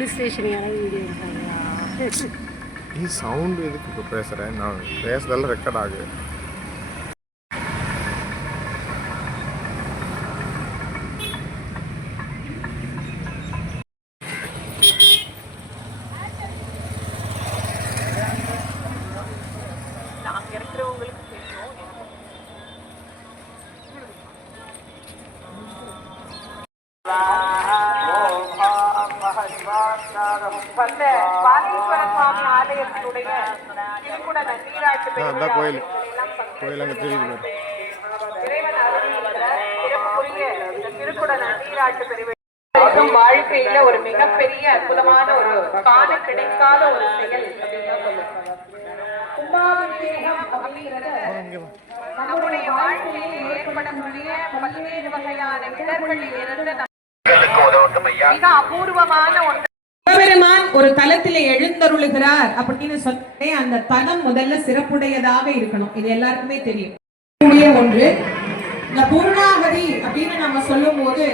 Police station யாராவது video எடுத்தாங்களா நீ சவுண்டு எதுக்கு இப்போ பேசுகிறேன் நான் பேசுறதெல்லாம் ரெக்கார்ட் ஆகுது அங்க இருக்கிறவங்களுக்கு தெரியும் வந்த பாலீஸ்வர சுவாமி ஆலயத்தினுடைய திருக்குட நீராட்டு ஆ, அதான் கோயில். கோயில் அங்கே தெரியுது வாழ்க்கையில ஒரு மிகப்பெரிய அற்புதமான ஒரு காண கிடைக்காத ஒரு செயல் அப்படின்னு சொல்லுவாங்க கும்பாபிஷேகம் அப்படிங்கிறது நம்முடைய வாழ்க்கையில் ஏற்படக்கூடிய பல்வேறு வகையான இடர்களில் இருந்து மிக அபூர்வமான ஒன்று. சிவபெருமான் ஒரு தலத்திலே எழுந்தருளுகிறார் அப்படின்னு சொன்னே அந்த தலம் முதல்ல சிறப்புடையதாக இருக்கணும். இது எல்லாருக்குமே தெரியும். ஒன்று இந்த பூர்ணாகதி அப்படின்னு நம்ம சொல்லும் போது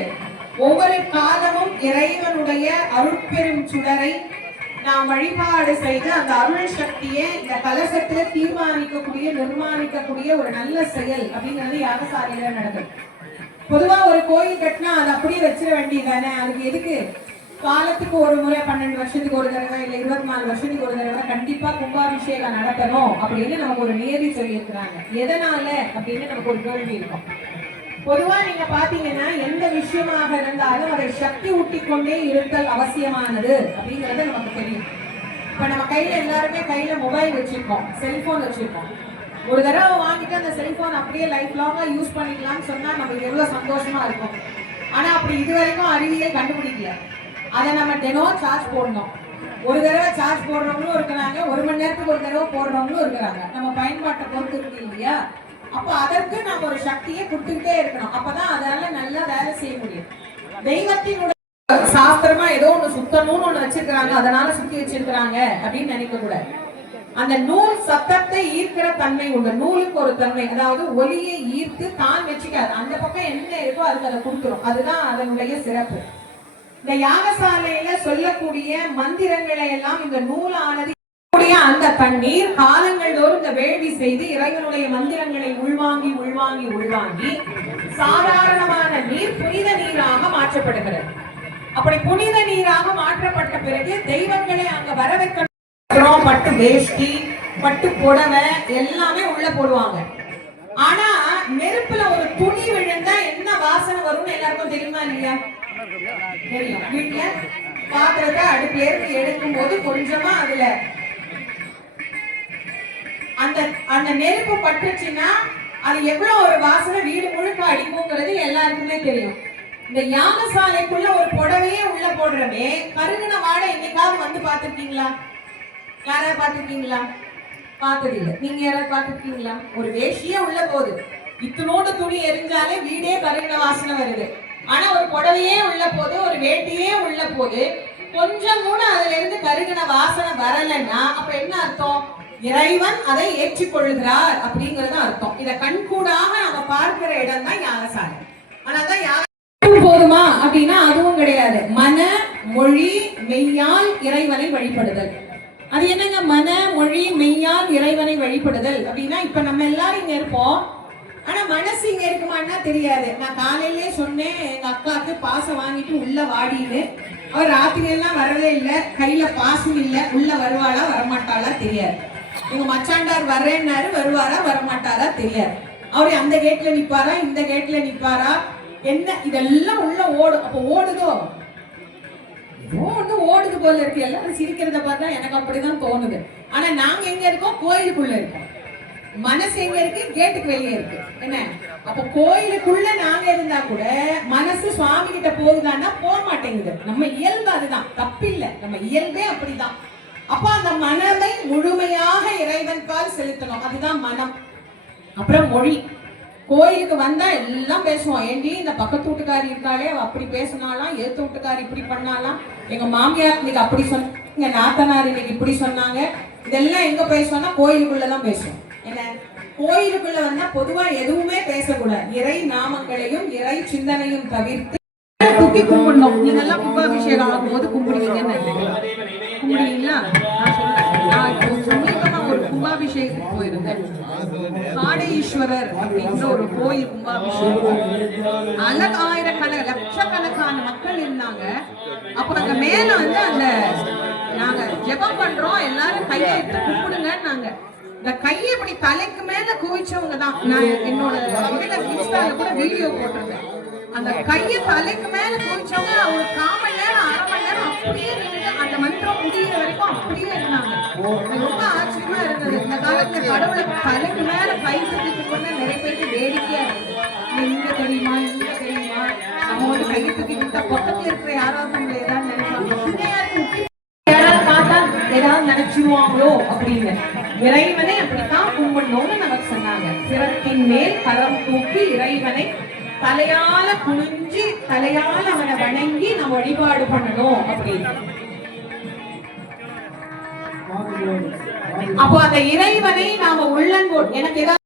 ஒவ்வொரு காலமும் இறைவனுடைய அருட்பெரும் சுடரை நாம் வழிபாடு செய்து அந்த அருள் சக்தியை இந்த கலசத்துல தீர்மானிக்கக்கூடிய நிர்மாணிக்கக்கூடிய ஒரு நல்ல செயல் அப்படிங்கிறது யாகசாலையில நடக்கும் பொதுவா ஒரு கோயில் கட்டினா அதை அப்படியே வச்சிட வேண்டியதானே அதுக்கு எதுக்கு? காலத்துக்கு ஒரு முறை பன்னெண்டு வருஷத்துக்கு ஒரு தடவை இல்லை இருபத்தி நாலு வருஷத்துக்கு ஒரு தடவை கண்டிப்பா கும்பாபிஷேகம் நடத்தணும் அப்படின்னு நமக்கு ஒரு நியதி சொல்லியிருக்கிறாங்க. எதனால? அப்படின்னு நமக்கு ஒரு கேள்வி இருக்கும். பொதுவா நீங்க பாத்தீங்கன்னா எந்த விஷயமாக இருந்தாலும் அதை சக்தி ஊட்டி கொண்டே இருத்தல் அவசியமானது அப்படிங்கறது நமக்கு தெரியும். இப்ப நம்ம கையில எல்லாருமே கையில மொபைல் வச்சிருக்கோம் செல்போன் வச்சிருக்கோம். ஒரு தடவை வாங்கிட்டு அந்த செல்போன் அப்படியே லைஃப் லாங்கா யூஸ் பண்ணிக்கலாம்னு சொன்னா நமக்கு எவ்வளவு சந்தோஷமா இருக்கும். ஆனா அப்படி இது வரைக்கும் அறிவியல் கண்டுபிடிக்கல. அதை நம்ம தினம் சார்ஜ் போடணும். ஒரு தடவை சார்ஜ் போடுறவங்களும் இருக்கிறாங்க. ஒரு மணி நேரத்துக்கு ஒரு தடவை போடுறவங்களும் இருக்கிறாங்க. நம்ம பயன்பாட்டை பொறுத்து இருக்கு இல்லையா? அப்போ அதற்கு நம்ம ஒரு சக்தியை கொடுத்துக்கிட்டே இருக்கணும். அப்பதான் அதால நல்லா வேலை செய்ய முடியும். தெய்வத்தினுடைய சாஸ்திரமா ஏதோ ஒண்ணு சுத்தணும்னு ஒண்ணு வச்சிருக்கிறாங்க. அதனால சுத்தி வச்சிருக்கிறாங்க அப்படின்னு நினைக்க கூடாது. அந்த நூல் சத்தத்தை ஈர்க்கிற தன்மை உண்டு. நூலுக்கு ஒரு தன்மை. அதாவது ஒலியை ஈர்த்து தான் வச்சுக்காது. அந்த பக்கம் என்ன இருக்கோ அதுக்கு அதை கொடுத்துரும். அதுதான் அதனுடைய சிறப்பு. இந்த யாகசாலையில சொல்லக்கூடிய மந்திரங்களை எல்லாம் இந்த நூலானது கூடிய அந்த தண்ணீர் காலங்கள் தோறும் இந்த வேள்வி செய்து இறைவனுடைய மந்திரங்களை உள்வாங்கி உள்வாங்கி உள்வாங்கி சாதாரணமான நீர் புனித நீராக மாற்றப்படுகிறது. அப்படி புனித நீராக மாற்றப்பட்ட பிறகு தெய்வங்களை அங்க வர வைக்கணும். பட்டு வேஷ்டி பட்டு புடவை எல்லாமே உள்ள போடுவாங்க. ஆனா நெருப்புல ஒரு துணி விழுந்தா என்ன வாசனை வரும்னு எல்லாருக்கும் தெரியுமா இல்லையா? தெரியும். வீட்டுல பாத்திரத்தை அடுப்புல இருந்து எடுக்கும் போது கொஞ்சமா அதுல அந்த அந்த நெருப்பு பட்டுச்சுன்னா அது எவ்வளவு ஒரு வாசனை வீடு முழுக்க அடிக்குங்கிறது எல்லாருக்குமே தெரியும். இந்த யாகசாலைக்குள்ள ஒரு புடவையே உள்ள போடுறமே கருகின வாடை என்னைக்காவது வந்து பார்த்திருக்கீங்களா? யாராவது பார்த்திருக்கீங்களா? பார்த்தது இல்ல நீங்க யாராவது பார்த்திருக்கீங்களா? ஒரு வேஷியே உள்ள போகுது. இத்தனோட துணி எரிஞ்சாலே வீடே கருகின வாசனை வருது. ஆனா ஒரு புடவையே உள்ள போது ஒரு வேட்டியே உள்ள போது கொஞ்சம் கூட அதுல இருந்து கருகின வாசனை வரலன்னா அப்ப என்ன அர்த்தம்? இறைவன் அதை ஏற்றுக்கொள்கிறார் அப்படிங்கறது அர்த்தம். இத கண்கூடாக நம்ம பார்க்கிற இடம் தான் யாகசாலை. ஆனா தான் யாக போதுமா அப்படின்னா அதுவும் கிடையாது. மன மொழி மெய்யால் இறைவனை வழிபடுதல். அது என்னங்க? மன மொழி மெய்யால் இறைவனை வழிபடுதல் அப்படின்னா இப்ப நம்ம எல்லாரும் இங்க இருப்போம். ஆனா மனசு இங்க இருக்குமான்னா தெரியாது. நான் காலையிலே சொன்னேன் எங்க அக்காவுக்கு பாசம் வாங்கிட்டு உள்ள வாடின்னு. அவர் ராத்திரி எல்லாம் வரவே இல்லை. கையில பாசம் இல்லை. உள்ள வருவாளா வரமாட்டாளா தெரியாது. எங்க மச்சாண்டார் வர்றேன்னாரு வருவாரா வரமாட்டாரா தெரியாது. அவர் அந்த கேட்ல நிப்பாரா இந்த கேட்ல நிப்பாரா என்ன? இதெல்லாம் உள்ள ஓடும். அப்ப ஓடுதோ? ஏதோ ஒண்ணு ஓடுது போல இருக்கு. எல்லாரும் சிரிக்கிறத பார்த்தா எனக்கு அப்படிதான் தோணுது. ஆனா நாங்க எங்க இருக்கோம்? கோயிலுக்குள்ள இருக்கோம். மனசு எங்க இருக்கு? கேட்டுக்கு வெளியே இருக்கு. என்ன? அப்ப கோயிலுக்குள்ள நாங்க இருந்தா கூட மனசு சுவாமி கிட்ட போகுதான்னா போக மாட்டேங்குது. நம்ம இயல்பு அதுதான். தப்பில்லை. நம்ம இயல்பே அப்படிதான். அப்ப அந்த மனதை முழுமையாக இறைவன் பால் செலுத்தணும். அதுதான் மனம். அப்புறம் மொழி. கோயிலுக்கு வந்தா எல்லாம் பேசுவோம். ஏண்டி இந்த பக்கத்து வீட்டுக்காரி இருக்காளே அப்படி பேசினாலாம் ஏத்து வீட்டுக்காரி இப்படி பண்ணாலாம் எங்க மாமியார் இன்னைக்கு அப்படி சொன்ன நாத்தனார் இன்னைக்கு இப்படி சொன்னாங்க. இதெல்லாம் எங்க பேசுவோம்னா கோயிலுக்குள்ளதான் பேசுவோம் என்ன? கோயிலுக்குள்ள வந்தா பொதுவா எதுவுமே பேசக்கூடாது. இறை நாமங்களையும் இறை சிந்தனையும் தவிர்த்து தூக்கி கும்பிடணும். நீங்க எல்லாம் கும்பாபிஷேகம் ஆகும் போது கும்பிடுவீங்கன்னு கும்பிடுவீங்களா? நான் சொல்றேன். நான் ஒரு கும்பாபிஷேகத்துக்கு போயிருந்தேன். காடேஸ்வரர் அப்படின்ற ஒரு கோயில் கும்பாபிஷேகம். அழகாயிரக்கணக்க லட்சக்கணக்கான மக்கள் இருந்தாங்க. அப்ப அங்க மேல வந்து அந்த நாங்க ஜெபம் பண்றோம். எல்லாரும் கையை எடுத்து கும்பிடுங்கன்னாங்க. இந்த கையை இப்படி தலைக்கு மேல குவிச்சவங்க தான். நான் என்னோட இன்ஸ்டால கூட வீடியோ போட்டிருந்தேன். அந்த கையை தலைக்கு மேல குவிச்சவங்க ஒரு கால் மணி நேரம் அரை மணி நேரம் அப்படியே நின்று அந்த மந்திரம் முடியிற வரைக்கும் அப்படியே இருந்தாங்க. ரொம்ப ஆச்சரியமா இருந்தது. இந்த காலத்துல கடவுளை தலைக்கு மேல கை தூக்கிட்டு கொண்டு நிறைய பேருக்கு வேடிக்கையா இருந்தது இங்க தெரியுமா இங்க தெரியுமா நம்ம வந்து கையை தூக்கி பக்கத்துல இருக்கிற யாராவது அப்படின்னு. இறைவனை அப்படித்தான் கும்பிடணும்னு நமக்கு சொன்னாங்க. சிரத்தின் மேல் கரம் தூக்கி இறைவனை தலையால குனிஞ்சு தலையால அவனை வணங்கி நம்ம வழிபாடு பண்ணணும் அப்படின்னு. அப்போ அந்த இறைவனை நாம உள்ளங்கோட் எனக்கு ஏதாவது